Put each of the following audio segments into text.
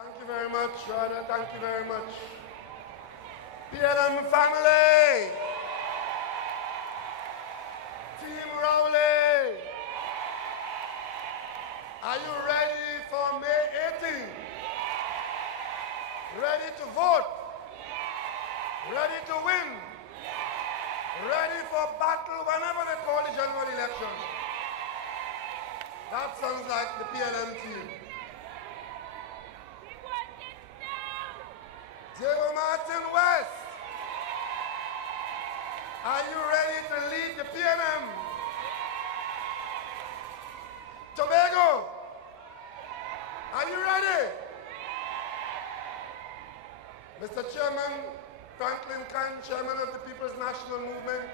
Thank you very much, Rada. Thank you very much. PLM family! Team Rowley! Are you ready for May 18th? Ready to vote? Ready to win? Ready for battle whenever they call the general election? That sounds like the PLM team. Diego Martin West, are you ready to lead the PNM? Tobago, are you ready? Mr. Chairman Franklin Khan, Chairman of the People's National Movement,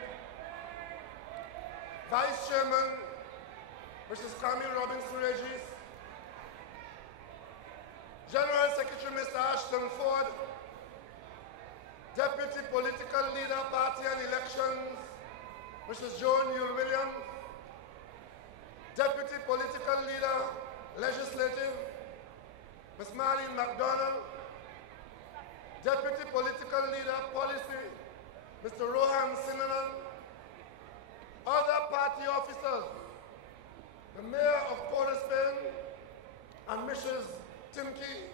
Vice Chairman Mrs. Camille Robinson Regis, General Secretary Mr. Ashton Ford, Deputy Political Leader, Party and Elections, Mrs. Joan Yule Williams, Deputy Political Leader, Legislative, Ms. Marlene MacDonald, Deputy Political Leader, Policy, Mr. Rohan Sinanan, other party officers, the Mayor of Port of Spain and Mrs. Timke,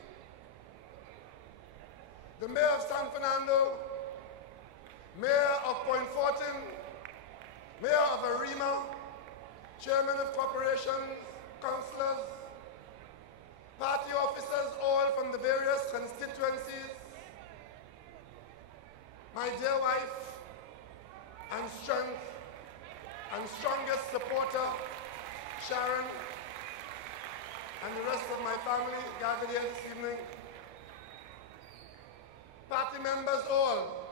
the Mayor of San Fernando, Mayor of Point Fortin, Mayor of Arima, Chairman of Corporations, councillors, party officers, all from the various constituencies, my dear wife and strength and strongest supporter, Sharon, and the rest of my family gathered here this evening. Party members all,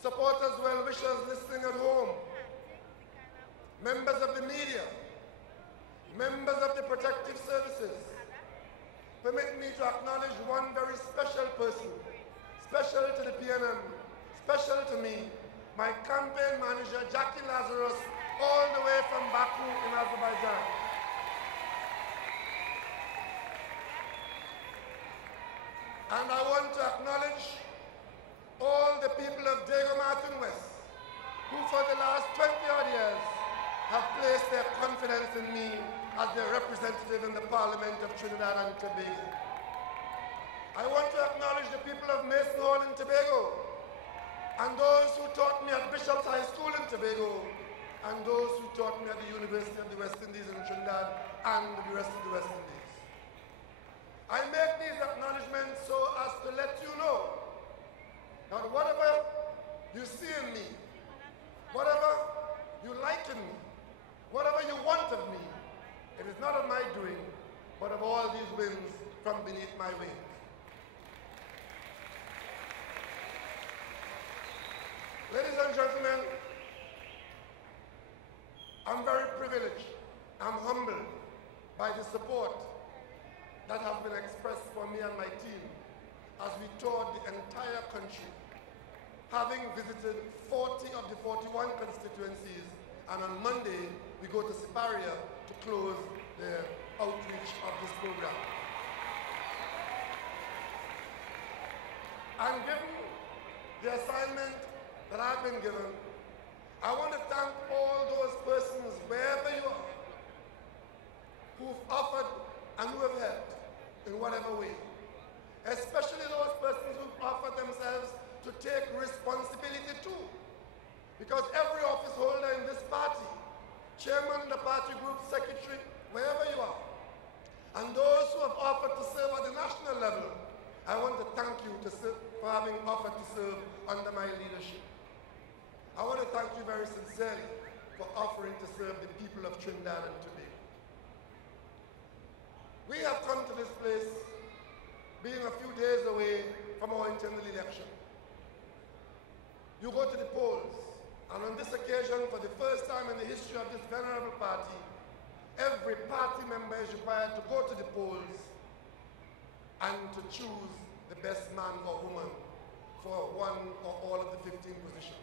supporters, well-wishers listening at home, members of the media, members of the protective services, permit me to acknowledge one very special person, special to the PNM, special to me, my campaign manager, Jackie Lazarus, all the way from Baku in Azerbaijan. And I want to acknowledge all the people of Diego Martin West, who for the last 20-odd years have placed their confidence in me as their representative in the Parliament of Trinidad and Tobago. I want to acknowledge the people of Mason Hall in Tobago, and those who taught me at Bishop's High School in Tobago, and those who taught me at the University of the West Indies in Trinidad and the rest of the West Indies. I make these acknowledgements so as to let you know that whatever you see in me, whatever you like in me, whatever you want of me, it is not of my doing, but of all these winds from beneath my wings. Ladies and gentlemen, I'm very privileged, I'm humbled by the support that have been expressed for me and my team as we toured the entire country, having visited 40 of the 41 constituencies, and on Monday we go to Siparia to close the outreach of this program. And given the assignment that I've been given, I want to thank all those persons, wherever you are, who've offered and who have helped in whatever way. Especially those persons who've offered themselves to take responsibility too. Because every office holder in this party, chairman of the party group, secretary, wherever you are, and those who have offered to serve at the national level, I want to thank you for having offered to serve under my leadership. I want to thank you very sincerely for offering to serve the people of Trinidad and Tobago. We have come to this place being a few days away from our internal election. You go to the polls, and on this occasion, for the first time in the history of this venerable party, every party member is required to go to the polls and to choose the best man or woman for one or all of the 15 positions.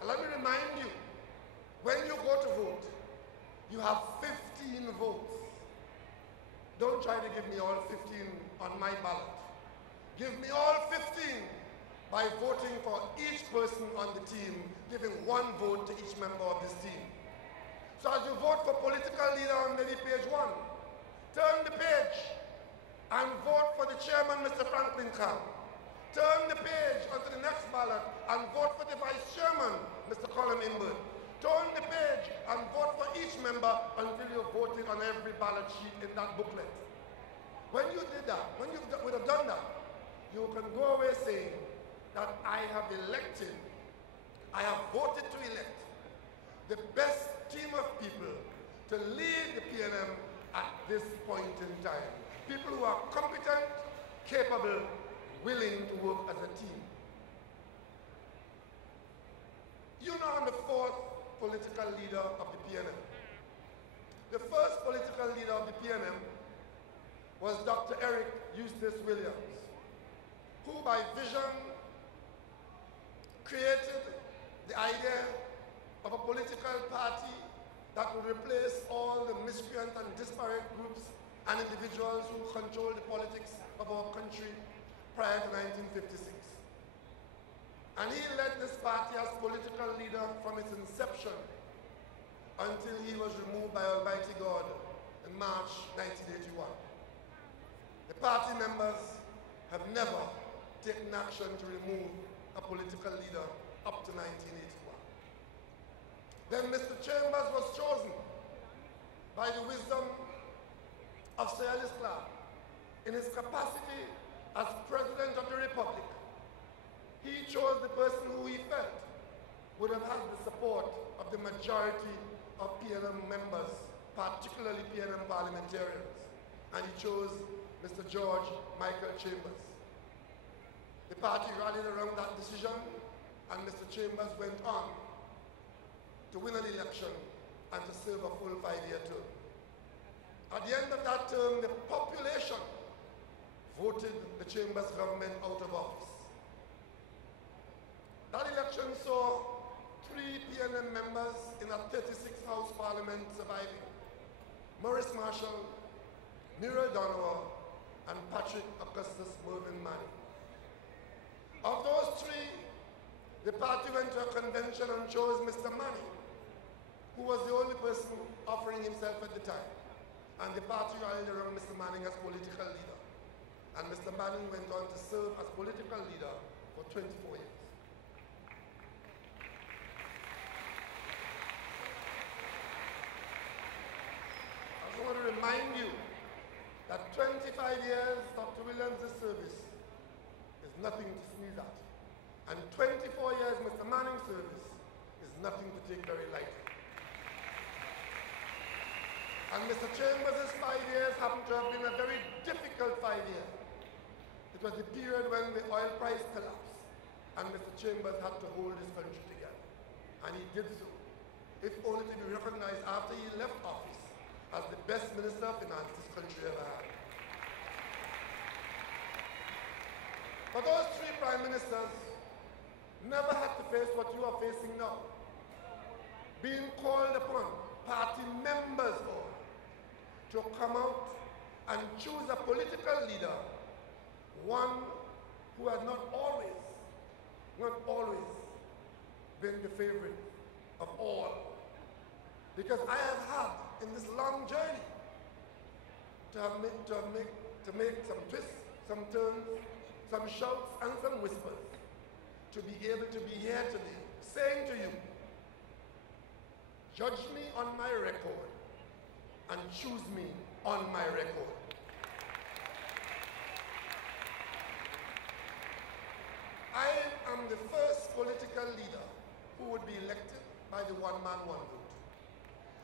And let me remind you, when you go to vote, you have 15 votes. don't try to give me all 15 on my ballot. Give me all 15 by voting for each person on the team, giving 1 vote to each member of this team. So as you vote for political leader on maybe page 1, turn the page and vote for the chairman, Mr. Franklin Khan. Turn the page onto the next ballot and vote for the vice chairman, Mr. Colin Imbert. Turn the page and vote for each member until you're voting on every ballot sheet in that booklet. When you did that, when you would have done that, you can go away saying that I have elected, I have voted to elect the best team of people to lead the PNM at this point in time. People who are competent, capable, willing to work as a team. You know I'm the 4th political leader of the PNM. The first political leader of the PNM was Dr. Eric Eustace Williams, who by vision created the idea of a political party that would replace all the miscreant and disparate groups and individuals who controlled the politics of our country prior to 1956. And he led this party as political leader from its inception until he was removed by Almighty God in March 1981. The party members have never taken action to remove a political leader up to 1981. Then Mr. Chambers was chosen by the wisdom of Sir Ellis Clark in his capacity as President of the Republic. He chose the person who he felt would have had the support of the majority of PNM members, particularly PNM parliamentarians, and he chose Mr. George Michael Chambers. The party rallied around that decision, and Mr. Chambers went on to win an election and to serve a full 5-year term. At the end of that term, the population voted the Chambers government out of office. That election saw 3 PNM members in a 36th House Parliament surviving: Maurice Marshall, Muriel Donowa, and Patrick Augustus Mervyn Manning. Of those 3, the party went to a convention and chose Mr. Manning, who was the only person offering himself at the time. And the party rallied around Mr. Manning as political leader. And Mr. Manning went on to serve as political leader for 24 years. I just want to remind you that 25 years Dr. Williams' service is nothing to sneeze at. And 24 years Mr. Manning's service is nothing to take very lightly. And Mr. Chambers' 5 years happened to have been a very difficult 5 years. It was the period when the oil price collapsed, and Mr. Chambers had to hold his country together. And he did so, if only to be recognized after he left office as the best Minister of Finance this country ever had. But those 3 prime ministers never had to face what you are facing now. Being called upon, party members all, to come out and choose a political leader, one who had not always been the favorite of all. Because I have had, in this long journey, to make some twists, some turns, some shouts, and some whispers, to be able to be here today, saying to you, judge me on my record, and choose me on my record. I am the first political leader who would be elected by the one-man, one-vote.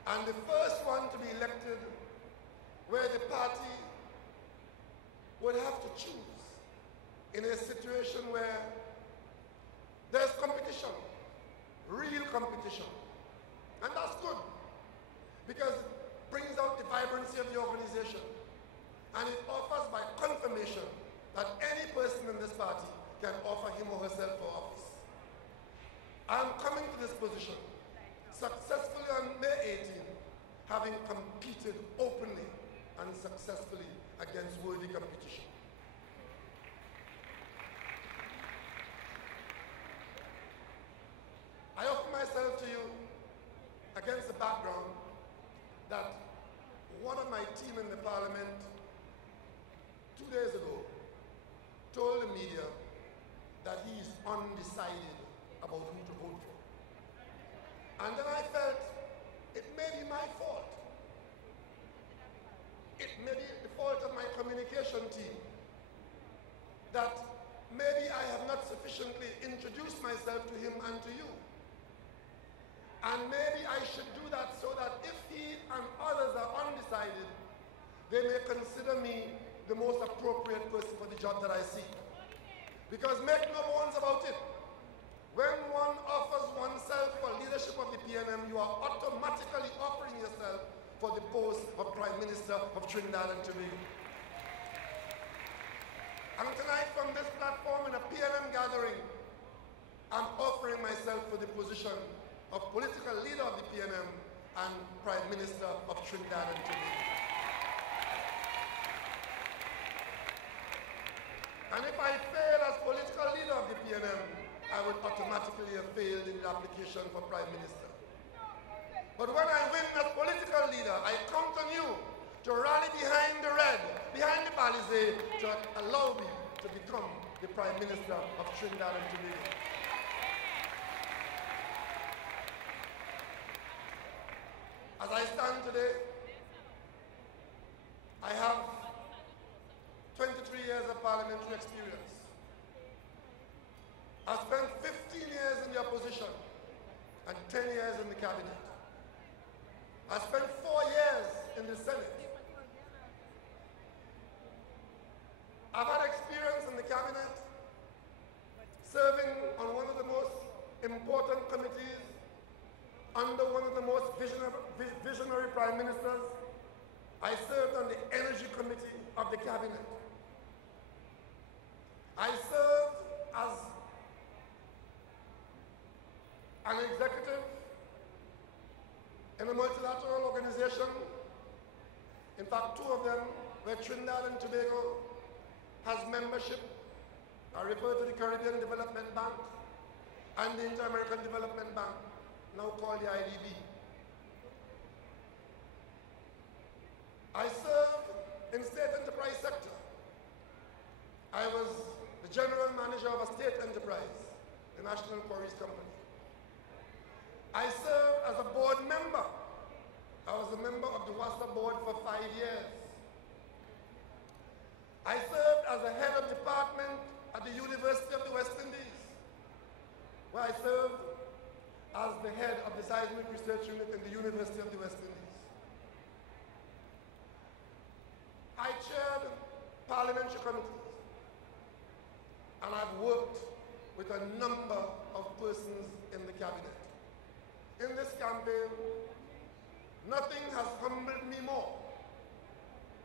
And the first one to be elected where the party would have to choose in a situation where there's competition, real competition. And that's good, because it brings out the vibrancy of the organization, and it offers by confirmation that any person in this party can offer him or herself for office. I'm coming to this position successfully on May 18, having competed openly and successfully against worthy competition. I offer myself to you against the background that one of my team in the parliament 2 days ago told the media that he is undecided about who to vote for. And then I felt it may be my fault. It may be the fault of my communication team that maybe I have not sufficiently introduced myself to him and to you. And maybe I should do that so that if he and others are undecided, they may consider me the most appropriate person for the job that I seek. Because make no bones about it, when one offers oneself for leadership of the PNM, you are automatically offering yourself for the post of Prime Minister of Trinidad and Tobago. And tonight from this platform in a PNM gathering, I'm offering myself for the position of political leader of the PNM and Prime Minister of Trinidad and Tobago. And if I fail as political leader of the PNM, I will automatically have failed in the application for Prime Minister. But when I win as political leader, I count on you to rally behind the red, behind the Balizé, to allow me to become the Prime Minister of Trinidad and Tobago. As I stand today, I have 23 years of parliamentary experience. I spent 15 years in the opposition and 10 years in the cabinet. I spent 4 years in the Senate. I've had experience in the cabinet, serving on one of the most important committees under one of the most visionary prime ministers. I served on the Energy Committee of the cabinet. I served as an executive in a multilateral organization. In fact, 2 of them where Trinidad and Tobago has membership. I refer to the Caribbean Development Bank and the Inter-American Development Bank, now called the IDB. I served in state enterprise sector. I was the general manager of a state enterprise, the National Quarries Company. I served as a board member. I was a member of the WASA board for 5 years. I served as a head of department at the University of the West Indies, where I served as the head of the seismic research unit in the University of the West Indies. I chaired parliamentary committees, and I've worked with a number of persons in the cabinet. In this campaign, nothing has humbled me more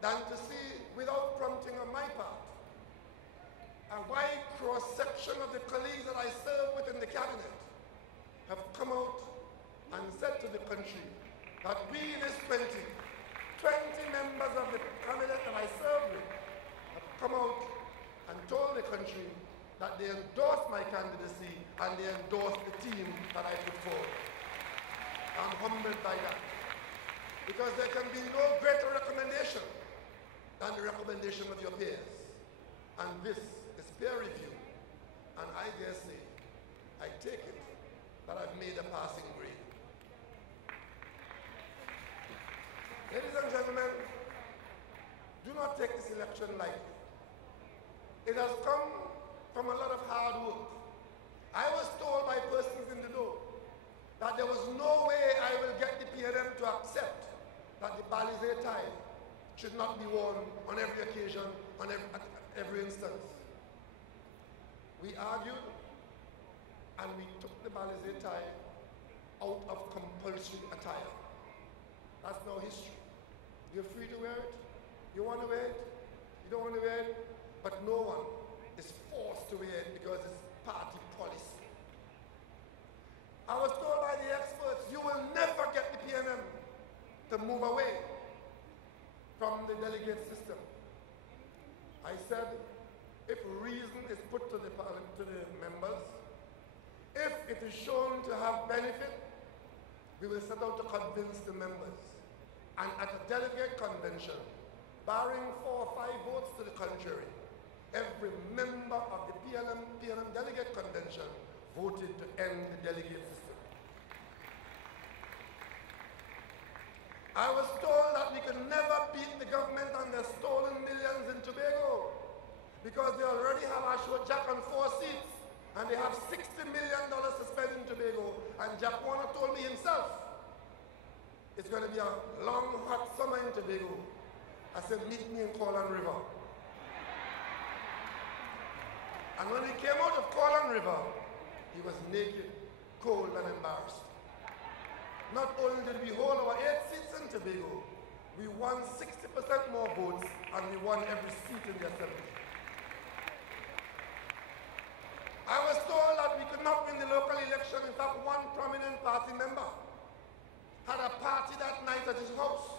than to see, without prompting on my part, a wide cross-section of the colleagues that I serve with in the cabinet have come out and said to the country that we, this 20 members of the cabinet that I serve with, have come out and told the country that they endorse my candidacy and they endorse the team that I put forward. I'm humbled by that, because there can be no greater recommendation than the recommendation of your peers. And this is peer review, and I dare say, I take it that I've made a passing grade. Ladies and gentlemen, do not take this election lightly. It has come from a lot of hard work. I was told by persons in the know that there was no way I will get the PNM to accept that the Balizé tie should not be worn on every occasion, at every instance. We argued, and we took the Balizé tie out of compulsory attire. That's now history. You're free to wear it. You want to wear it. You don't want to wear it. But no one is forced to wear it because it's party policy. I was told by the experts, you will never get the PNM to move away from the delegate system. I said, if reason is put to the members, if it is shown to have benefit, we will set out to convince the members. And at a delegate convention, barring 4 or 5 votes to the contrary, every member of the PLM delegate convention voted to end the delegate system. I was told that we could never beat the government on their stolen millions in Tobago because they already have Ashwa Jack on 4 seats and they have $60 million to spend in Tobago. And Jack Warner told me himself, it's going to be a long, hot summer in Tobago. I said, meet me in Corlan River. And when he came out of Corlan River, he was naked, cold, and embarrassed. Not only did we hold our 8 seats in Tobago, we won 60% more votes, and we won every seat in the assembly. I was told that we could not win the local election. In fact, one prominent party member had a party that night at his house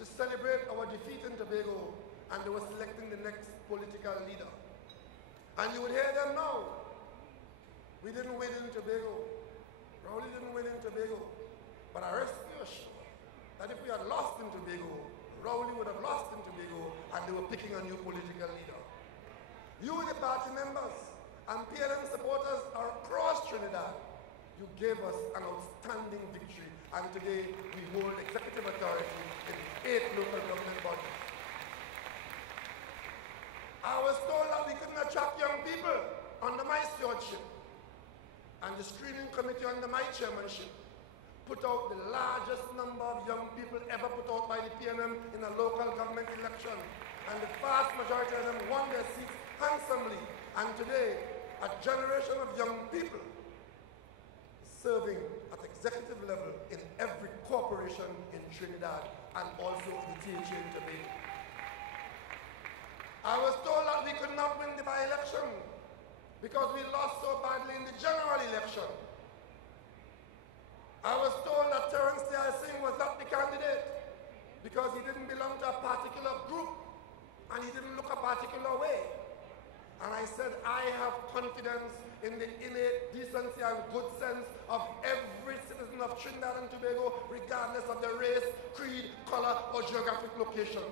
to celebrate our defeat in Tobago, and they were selecting the next political leader. And you would hear them now. We didn't win in Tobago. Rowley didn't win in Tobago. But I rest assured that if we had lost in Tobago, Rowley would have lost in Tobago, and they were picking a new political leader. You, the party members, and PLM supporters are across Trinidad. You gave us an outstanding victory, and today we hold executive authority in 8 local government bodies. I was told that we couldn't attract young people under my stewardship, and the screening committee under my chairmanship put out the largest number of young people ever put out by the PNM in a local government election, and the vast majority of them won their seats handsomely. And today, a generation of young people is serving at executive level in every corporation in Trinidad and also in the THA in Tobago. I was told that we could not win the by-election because we lost so badly in the general election. I was told that Terence Singh was not the candidate because he didn't belong to a particular group and he didn't look a particular way. And I said, I have confidence in the innate decency and good sense of every citizen of Trinidad and Tobago, regardless of their race, creed, color, or geographic location.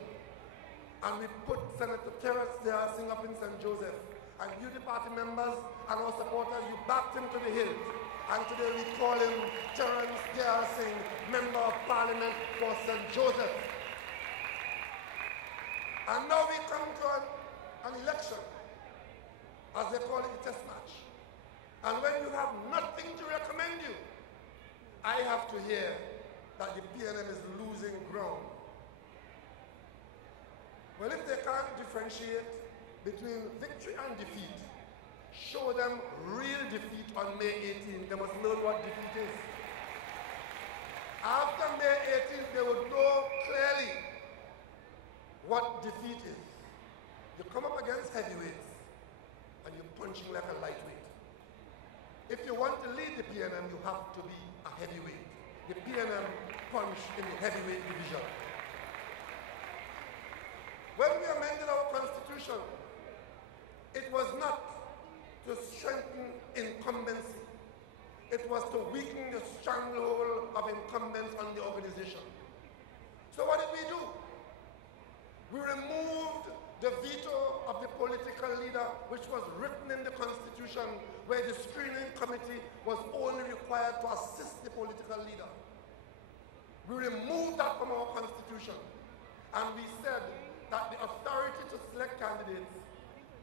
And we put Senator Terence Singh up in St. Joseph. And you, the party members and our supporters, you backed him to the hill. And today we call him Terence Singh, Member of Parliament for St. Joseph. And now we come to an election, as they call it, a test match. And when you have nothing to recommend you, I have to hear that the PNM is losing ground. Well, if they can't differentiate between victory and defeat, show them real defeat on May 18th. They must learn what defeat is. After May 18th, they will know clearly what defeat is. You come up against heavyweights, and you're punching like a lightweight. If you want to lead the PNM, you have to be a heavyweight. The PNM punch in the heavyweight division. When we amended our constitution, it was not to strengthen incumbency. It was to weaken the stranglehold of incumbents on the organization. So what did we do? We removed the veto of the political leader, which was written in the constitution, where the screening committee was only required to assist the political leader. We removed that from our constitution, and we said that the authority to select candidates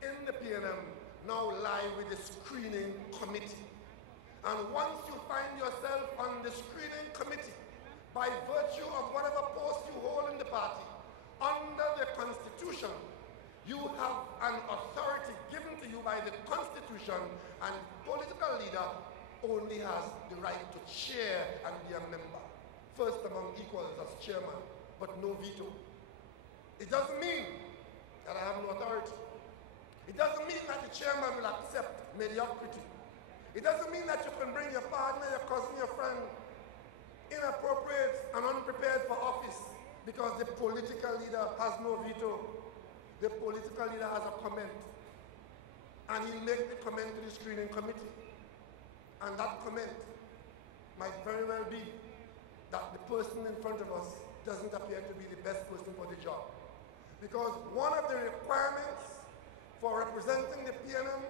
in the PNM now lie with the screening committee. And once you find yourself on the screening committee, by virtue of whatever post you hold in the party, under the constitution, you have an authority given to you by the constitution, and the political leader only has the right to chair and be a member. First among equals as chairman, but no veto. It doesn't mean that I have no authority. It doesn't mean that the chairman will accept mediocrity. It doesn't mean that you can bring your partner, your cousin, your friend, inappropriate and unprepared for office because the political leader has no veto. The political leader has a comment, and he'll make the comment to the screening committee. And that comment might very well be that the person in front of us doesn't appear to be the best person for the job. Because one of the requirements for representing the PNM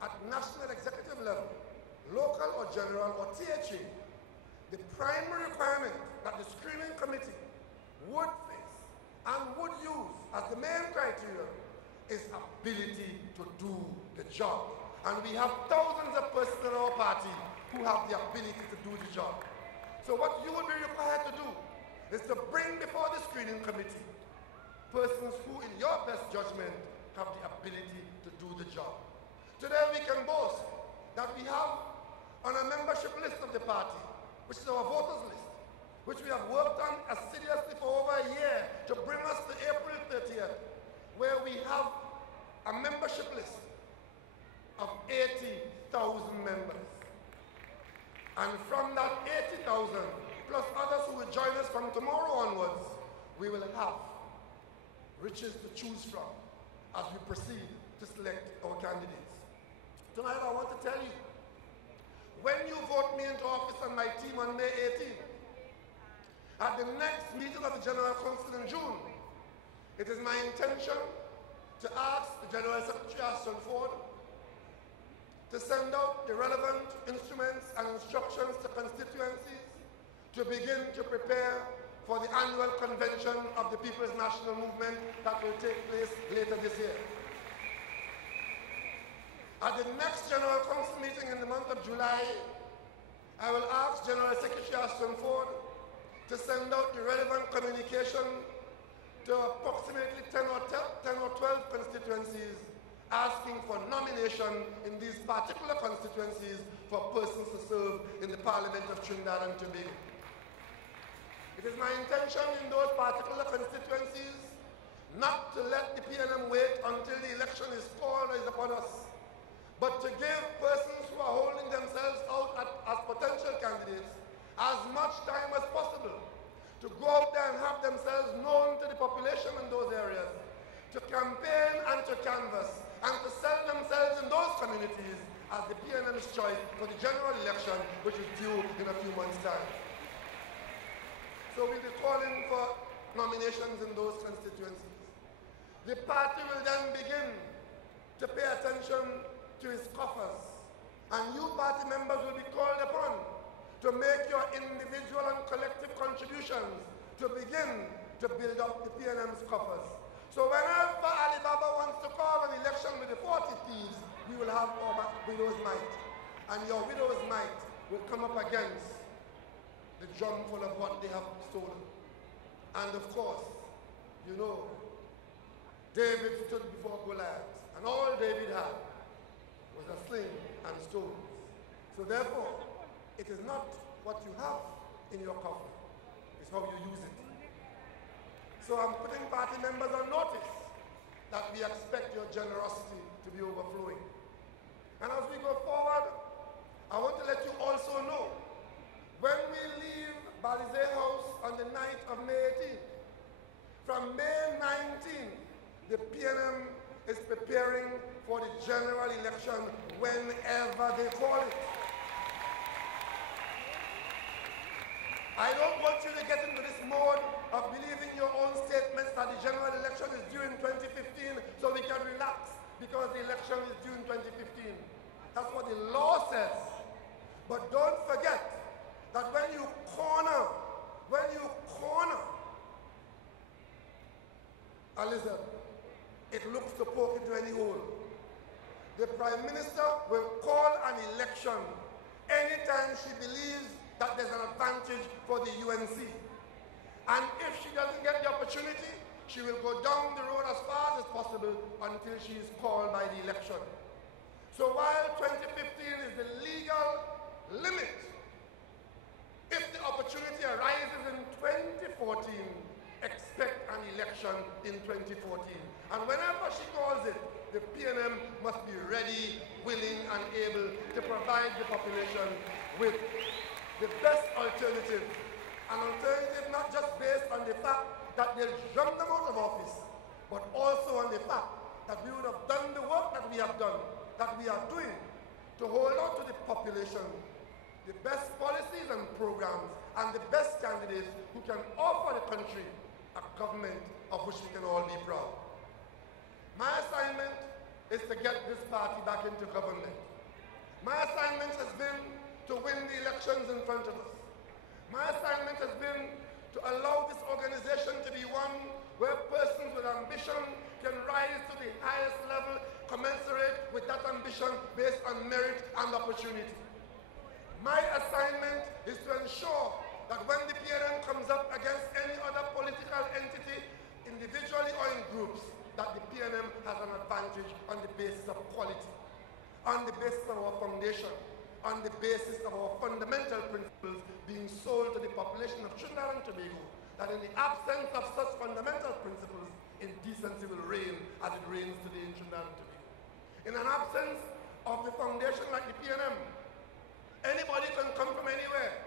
at national executive level, local or general or THA, the primary requirement that the screening committee would face and would use as the main criteria is ability to do the job. And we have thousands of persons in our party who have the ability to do the job. So what you would be required to do is to bring before the screening committee persons who, in your best judgment, have the ability to do the job. Today we can boast that we have on a membership list of the party, which is our voters list, which we have worked on assiduously for over a year to bring us to April 30th, where we have a membership list of 80,000 members. And from that 80,000, plus others who will join us from tomorrow onwards, we will have riches to choose from as we proceed to select our candidates. Tonight I want to tell you, when you vote me into office and my team on May 18th, at the next meeting of the General Council in June, it is my intention to ask the General Secretary Ashton Ford to send out the relevant instruments and instructions to constituencies to begin to prepare for the annual convention of the People's National Movement that will take place later this year. At the next General Council meeting in the month of July, I will ask General Secretary Ashton Ford to send out the relevant communication to approximately 10 or 12 constituencies asking for nomination in these particular constituencies for persons to serve in the Parliament of Trinidad and Tobago. It is my intention in those particular constituencies not to let the PNM wait until the election is called or is upon us, but to give persons who are holding themselves out as potential candidates as much time as possible to go out there and have themselves known to the population in those areas, to campaign and to canvass, and to sell themselves in those communities as the PNM's choice for the general election, which is due in a few months' time. So we'll be calling for nominations in those constituencies. The party will then begin to pay attention to its coffers, and you party members will be called upon to make your individual and collective contributions to begin to build up the PNM's coffers. So whenever Alibaba wants to call an election with the 40 thieves, we will have our widow's might. And your widow's might will come up against the drum full of what they have stolen. And of course, you know, David stood before Goliath, and all David had was a sling and stones. So therefore, it is not what you have in your coffer, it's how you use it. So I'm putting party members on notice that we expect your generosity to be overflowing. And as we go forward, I want to let you also know, when we leave Balizé House on the night of May 18th, from May 19th, the PNM is preparing for the general election whenever they call it. I don't want you to get into this mode of believing your own statements that the general election is due in 2015 so we can relax because the election is due in 2015. That's what the law says. But don't forget that when you corner a lizard, it looks to poke into any hole. The Prime Minister will call an election anytime she believes that there's an advantage for the UNC. And if she doesn't get the opportunity, she will go down the road as far as possible until she is called by the election. So while 2015 is the legal limit, if the opportunity arises in 2014, expect an election in 2014. And whenever she calls it, the PNM must be ready, willing, and able to provide the population with the best alternative. An alternative not just based on the fact that they'll drum them out of office, but also on the fact that we would have done the work that we have done, that we are doing, to hold out to the population the best policies and programs and the best candidates who can offer the country a government of which we can all be proud. My assignment is to get this party back into government. My assignment has been to win the elections in front of us. My assignment has been to allow this organization to be one where persons with ambition can rise to the highest level commensurate with that ambition based on merit and opportunity. My assignment is to ensure that when the PNM comes up against any other political entity, individually or in groups, that the PNM has an advantage on the basis of quality, on the basis of our foundation, on the basis of our fundamental principles being sold to the population of Trinidad and Tobago, that in the absence of such fundamental principles, indecency will reign as it reigns today in Trinidad and Tobago. In an absence of the foundation like the PNM, anybody can come from anywhere,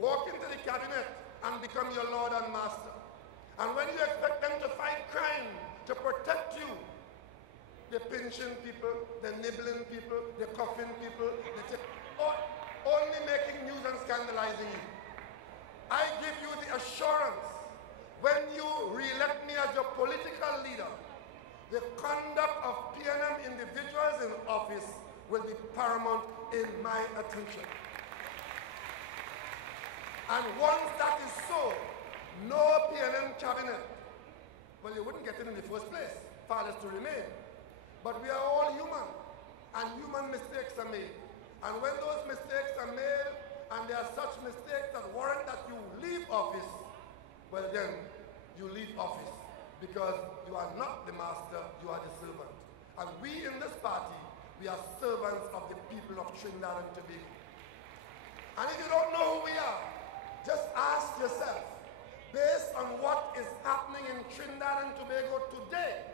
walk into the cabinet and become your lord and master. And when you expect them to fight crime, to protect you, they're pinching people, they're nibbling people, they're cuffing people, only making news and scandalizing you. I give you the assurance, when you re-elect me as your political leader, the conduct of PNM individuals in office will be paramount in my attention. And once that is so, no PNM cabinet, well, you wouldn't get it in the first place, farthest to remain. But we are all human, and human mistakes are made. And when those mistakes are made, and there are such mistakes that warrant that you leave office, well then, you leave office, because you are not the master, you are the servant. And we in this party, we are servants of the people of Trinidad and Tobago. And if you don't know who we are, just ask yourself, based on what is happening in Trinidad and Tobago today,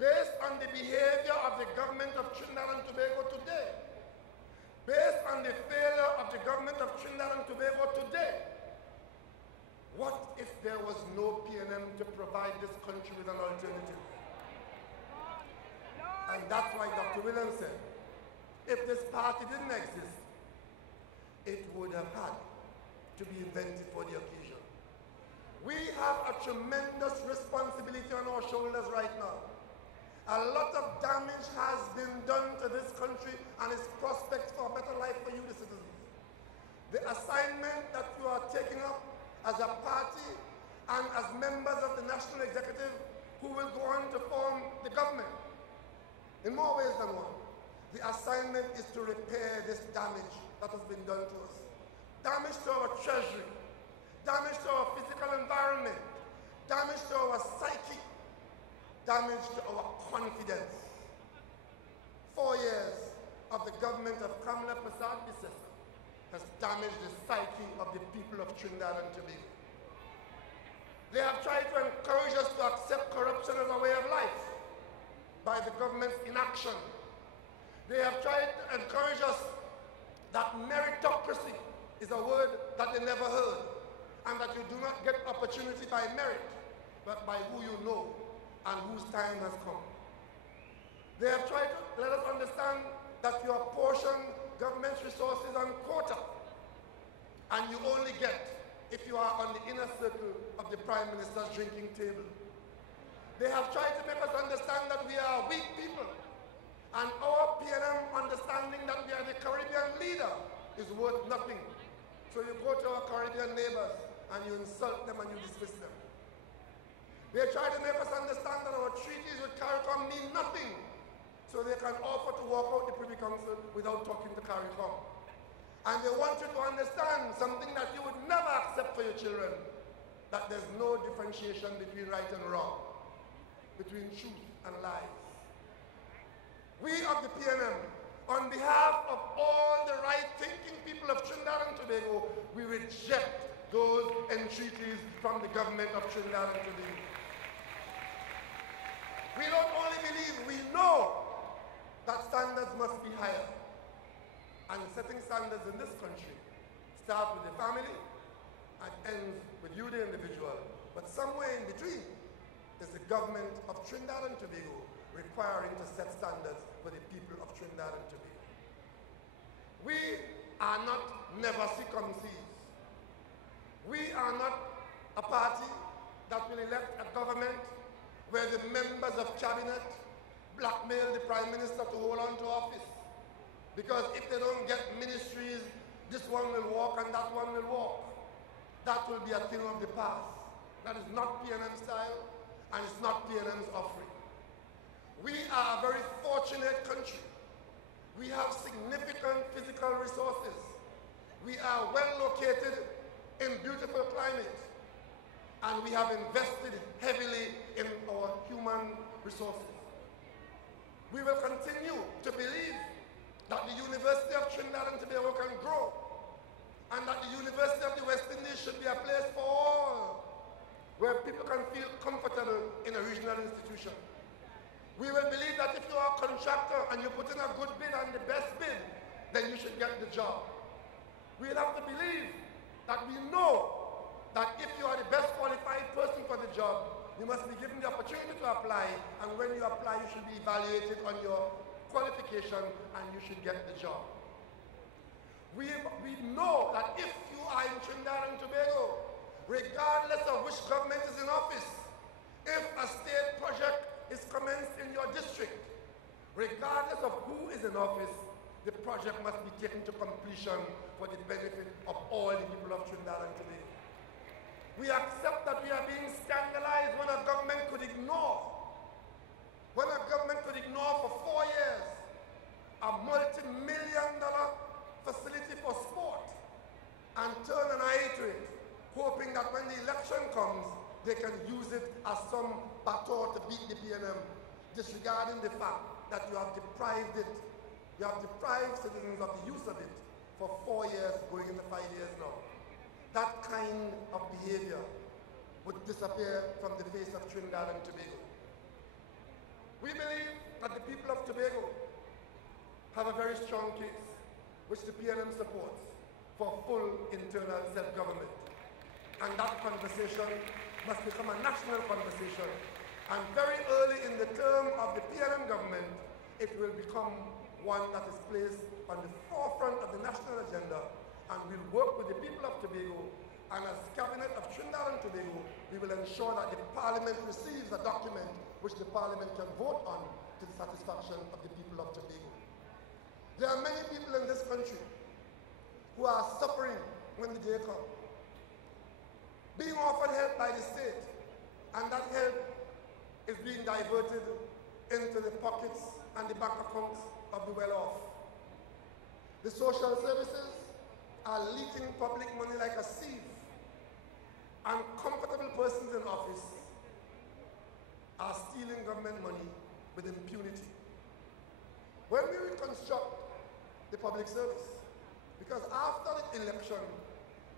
based on the behavior of the government of Trinidad and Tobago today, based on the failure of the government of Trinidad and Tobago today, what if there was no PNM to provide this country with an alternative? And that's why Dr. Williams said, if this party didn't exist, it would have had to be invented for the occasion. We have a tremendous responsibility on our shoulders right now. A lot of damage has been done to this country and its prospects for a better life for you, the citizens. The assignment that you are taking up as a party and as members of the National Executive who will go on to form the government, in more ways than one, the assignment is to repair this damage that has been done to us. Damage to our treasury, damage to our physical environment, damage to our psyche, damage to our confidence. 4 years of the government of Kamala Prasad Bissessa has damaged the psyche of the people of Trinidad and Tobago. They have tried to encourage us to accept corruption as a way of life by the government's inaction. They have tried to encourage us that meritocracy is a word that they never heard, and that you do not get opportunity by merit, but by who you know and whose time has come. They have tried to let us understand that you apportion government's resources on quota, and you only get if you are on the inner circle of the Prime Minister's drinking table. They have tried to make us understand that we are weak people, and our PNM understanding that we are the Caribbean leader is worth nothing. So you go to our Caribbean neighbors and you insult them and you dismiss them. They try to make us understand that our treaties with CARICOM mean nothing, so they can offer to walk out the Privy Council without talking to CARICOM. And they want you to understand something that you would never accept for your children, that there's no differentiation between right and wrong, between truth and lies. We of the PNM, on behalf of all the right-thinking people of Trinidad and Tobago, we reject those entreaties from the government of Trinidad and Tobago. We don't only believe, we know that standards must be higher. And setting standards in this country starts with the family and ends with you, the individual. But somewhere somewhere in between is the government of Trinidad and Tobago requiring to set standards for the people of Trinidad and Tobago. We are not never circumcised. We are not a party that will elect a government where the members of cabinet blackmail the prime minister to hold on to office. Because if they don't get ministries, this one will walk and that one will walk. That will be a thing of the past. That is not PNM style, and it's not PNM's offering. We are a very fortunate country. We have significant physical resources. We are well located in beautiful climate, and we have invested heavily in our human resources. We will continue to believe that the University of Trinidad and Tobago can grow, and that the University of the West Indies should be a place for all, where people can feel comfortable in a regional institution. We will believe that if you are a contractor and you put in a good bid and the best bid, then you should get the job. We'll have to believe that we know that if you are the best qualified person for the job, you must be given the opportunity to apply, and when you apply, you should be evaluated on your qualification and you should get the job. We know that if you are in Trinidad and Tobago, regardless of which government is in office, if a state project is commenced in your district, regardless of who is in office, the project must be taken to completion for the benefit of all the people of Trinidad and Tobago. We accept that we are being scandalized when a government could ignore. When a government could ignore for 4 years a multi-million-dollar facility for sport and turn an eye to it, hoping that when the election comes, they can use it as some baton to beat the PNM, disregarding the fact that you have deprived it, you have deprived citizens of the use of it for 4 years, going into 5 years now. That kind of behavior would disappear from the face of Trinidad and Tobago. We believe that the people of Tobago have a very strong case, which the PNM supports, for full internal self-government. And that conversation must become a national conversation. And very early in the term of the PNM government, it will become one that is placed on the forefront of the national agenda, and we'll work with the people of Tobago, and as Cabinet of Trinidad and Tobago, we will ensure that the Parliament receives a document which the Parliament can vote on to the satisfaction of the people of Tobago. There are many people in this country who are suffering when the day comes, being offered help by the state, and that help is being diverted into the pockets and the bank accounts of the well-off. The social services are leaking public money like a sieve, and comfortable persons in office are stealing government money with impunity. When we reconstruct the public service, because after the election,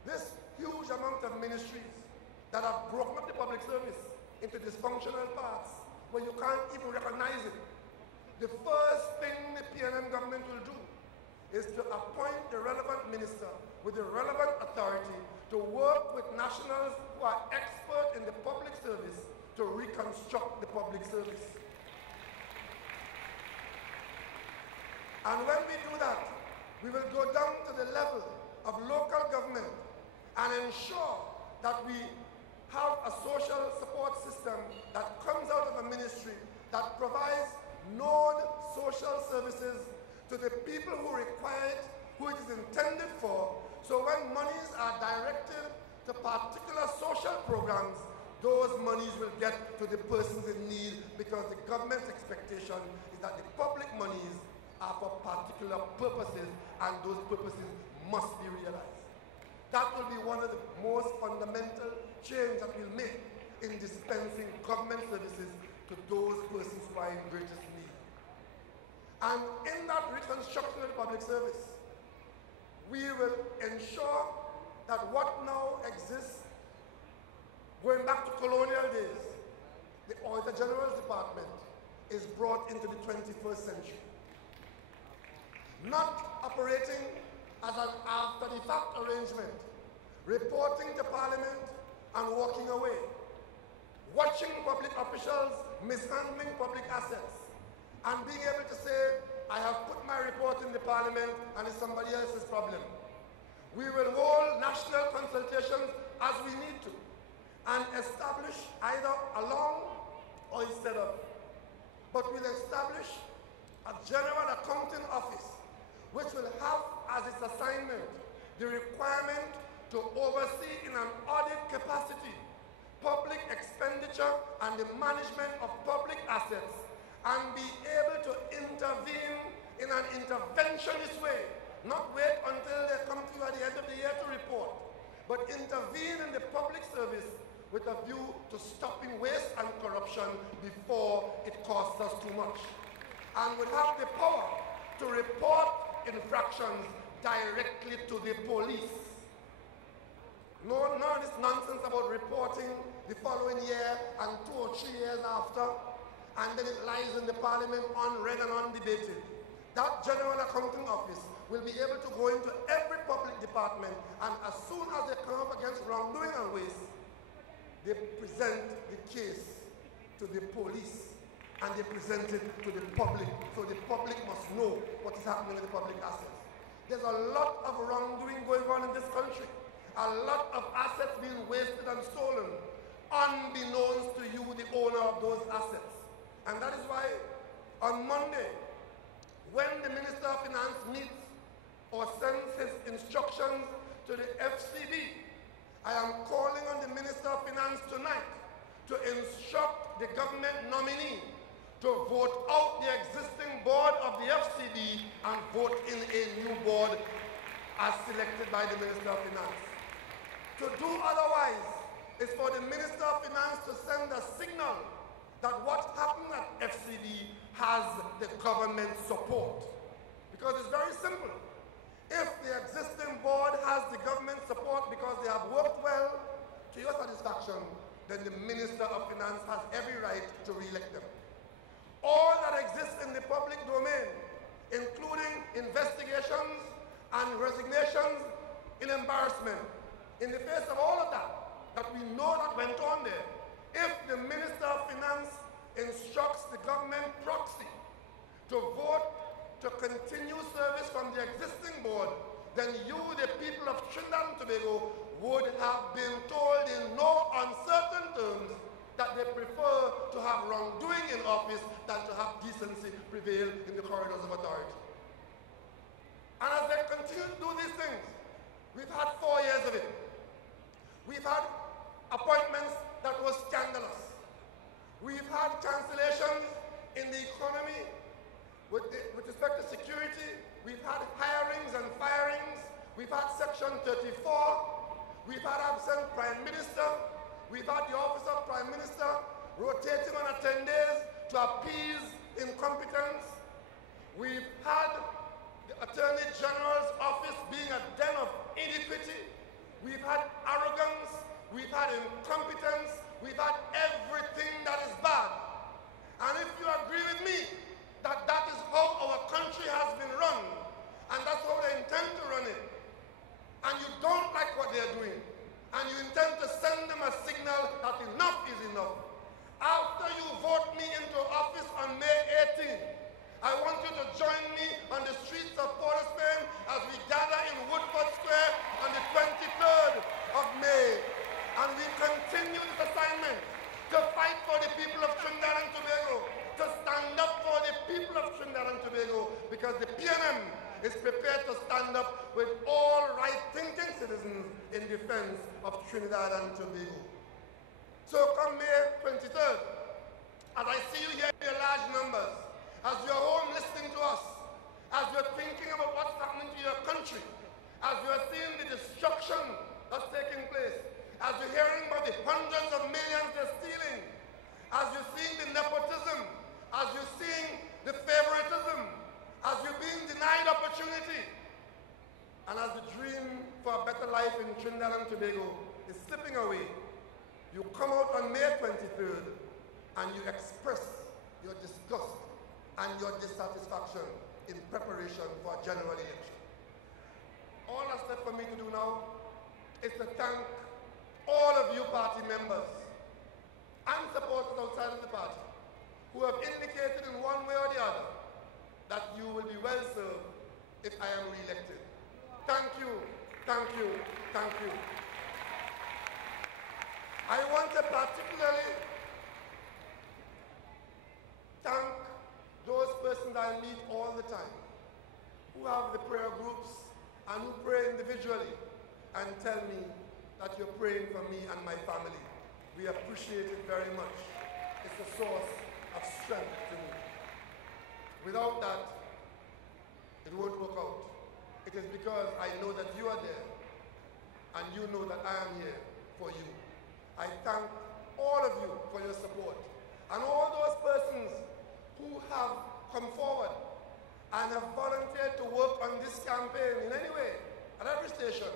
this huge amount of ministries that have broken up the public service into dysfunctional parts where you can't even recognize it, the first thing the PNM government will do is to appoint the relevant minister with the relevant authority to work with nationals who are expert in the public service to reconstruct the public service. And when we do that, we will go down to the level of local government and ensure that we have a social support system that comes out of a ministry that provides known social services to the people who require it, who it is intended for, so when monies are directed to particular social programs, those monies will get to the persons in need, because the government's expectation is that the public monies are for particular purposes, and those purposes must be realized. That will be one of the most fundamental changes that we'll make in dispensing government services to those persons who are in greatest need. And in that reconstruction of the public service, we will ensure that what now exists, going back to colonial days, the Auditor General's Department is brought into the 21st century. Not operating as an after-the-fact arrangement, reporting to Parliament and walking away. watching public officials mishandling public assets and being able to say, I have put my report in the parliament and it's somebody else's problem. We will hold national consultations as we need to and establish either along or instead of. But we'll establish a General Accounting Office which will have as its assignment the requirement to oversee in an audit capacity public expenditure and the management of public assets and be able to intervene in an interventionist way, not wait until they come to you at the end of the year to report, but intervene in the public service with a view to stopping waste and corruption before it costs us too much. And would have the power to report infractions directly to the police. None of this nonsense about reporting the following year and 2 or 3 years after, and then it lies in the parliament unread and undebated. That General Accounting Office will be able to go into every public department, and as soon as they come up against wrongdoing and waste, they present the case to the police and they present it to the public, so the public must know what is happening with the public assets. There's a lot of wrongdoing going on in this country. A lot of assets being wasted and stolen, unbeknownst to you, the owner of those assets. And that is why on Monday, when the Minister of Finance meets or sends his instructions to the FCB, I am calling on the Minister of Finance tonight to instruct the government nominee to vote out the existing board of the FCB and vote in a new board as selected by the Minister of Finance. To do otherwise is for the Minister of Finance to send a signal that what happened at FCB has the government support. Because it's very simple. If the existing board has the government support because they have worked well to your satisfaction, then the Minister of Finance has every right to re-elect them. All that exists in the public domain, including investigations and resignations in embarrassment, in the face of all of that we know that went on there, if the Minister of Finance instructs the government proxy to vote to continue service from the existing board, then you, the people of Trinidad and Tobago, would have been told in no uncertain terms that they prefer to have wrongdoing in office than to have decency prevail in the corridors of authority. And as they continue to do these things, we've had 4 years of it. We've had appointments that were scandalous. We've had cancellations in the economy with respect to security. We've had hirings and firings. We've had Section 34. We've had absent Prime Minister. We've had the Office of Prime Minister rotating on a 10 days to appease incompetence. We've had the Attorney General's office being a den of iniquity. We've had arrogance. We've had incompetence. We've had everything that is bad. And if you agree with me that that is how our country has been run, and that's how they intend to run it, and you don't like what they're doing, and you intend to send them a signal that enough is enough, after you vote me into office on May 18th, I want you to join me on the streets of Port of Spain as we gather in Woodford Square on the 23rd of May. And we continue this assignment to fight for the people of Trinidad and Tobago, to stand up for the people of Trinidad and Tobago, because the PNM is prepared to stand up with all right-thinking citizens in defense of Trinidad and Tobago. So come May 23rd, as I see you here in your large numbers, as you're home listening to us, as you're thinking about what's happening to your country, as you're seeing the destruction that's taking place, as you're hearing about the hundreds of millions they're stealing, as you're seeing the nepotism, as you're seeing the favoritism, as you're being denied opportunity, and as the dream for a better life in Trinidad and Tobago is slipping away, you come out on May 23rd and you express your disgust and your dissatisfaction in preparation for a general election. All that's left for me to do now is to thank all of you party members and supporters who have indicated in one way or the other that you will be well served if I am re-elected. Thank you, thank you, thank you. I want to particularly thank those persons I meet all the time who have the prayer groups and who pray individually and tell me that you're praying for me and my family. We appreciate it very much. It's a source of strength to me. Without that, it won't work out. It is because I know that you are there and you know that I am here for you. I thank all of you for your support and all those persons who have come forward and have volunteered to work on this campaign in any way, at every station.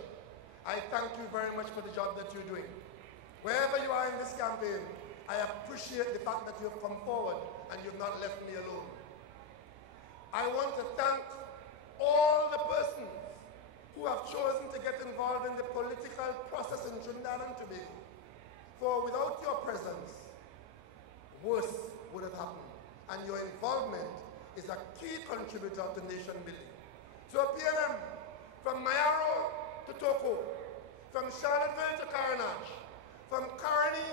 I thank you very much for the job that you're doing. Wherever you are in this campaign, I appreciate the fact that you have come forward and you've not left me alone. I want to thank all the persons who have chosen to get involved in the political process in Trinidad and Tobago. For without your presence, worse would have happened. And your involvement is a key contributor to nation building. So PNM, from Mayaro to Toko, from Charlottesville to Carenage, from Caroni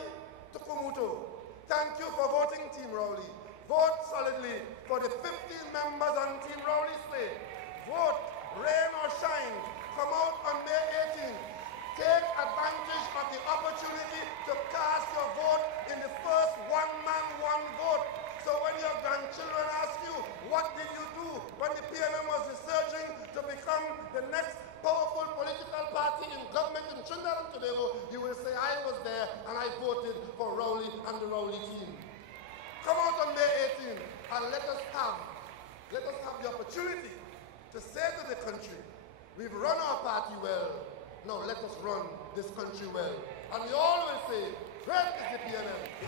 to Kumuto, thank you for voting Team Rowley. Vote solidly for the 15 members on Team Rowley's slate. Vote, rain or shine. Come out on May 18th. Take advantage of the opportunity to cast your vote in the first one-man, one-vote. So when your grandchildren ask you, what did you do when the PNM was researching to become the next powerful political party in government in Trinidad and Tobago, you will say, I was there and I voted for Rowley and the Rowley team. Come out on May 18th and let us have the opportunity to say to the country, we've run our party well, now let us run this country well. And we all will say, great is the PNM.